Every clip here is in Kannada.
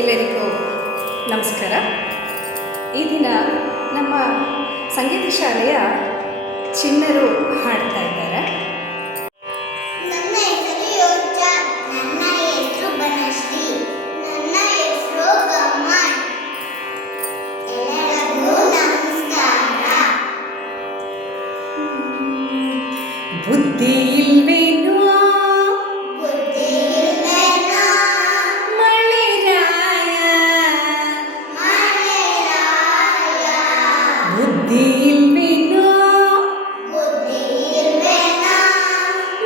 ಎಲ್ಲರಿಗೂ ನಮಸ್ಕಾರ. ಈ ದಿನ ನಮ್ಮ ಸಂಗೀತ ಶಾಲೆಯ ಚಿಣ್ಣರು ಹಾಡ್ತಾ ಇದ್ದಾರೆ. ನನ್ನ ಹೆಸರು ಯೋಚಾ, ನನ್ನ ಹೆಸರು ಬನಶ್ರೀ, ನನ್ನ ಹೆಸರು ಗಮ್ಮನ್. ಎಲ್ಲರಿಗೂ ನಮಸ್ಕಾರ. ಬುದ್ಧಿ ಇಲ್ವೇನೋ ಬುದ್ಧಿ ಇಲ್ವೇನೋ ಮಳೆರಾಯ, ಮಳೆರಾಯ. ಬುದ್ಧಿ ಇಲ್ವೇನೋ ಬುದ್ಧಿ ಇಲ್ವೇನೋ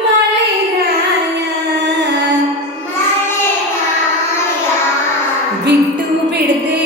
ಮಳೆರಾಯ, ಮಳೆರಾಯ. ಬಿಟ್ಟು ಬಿಡದೆ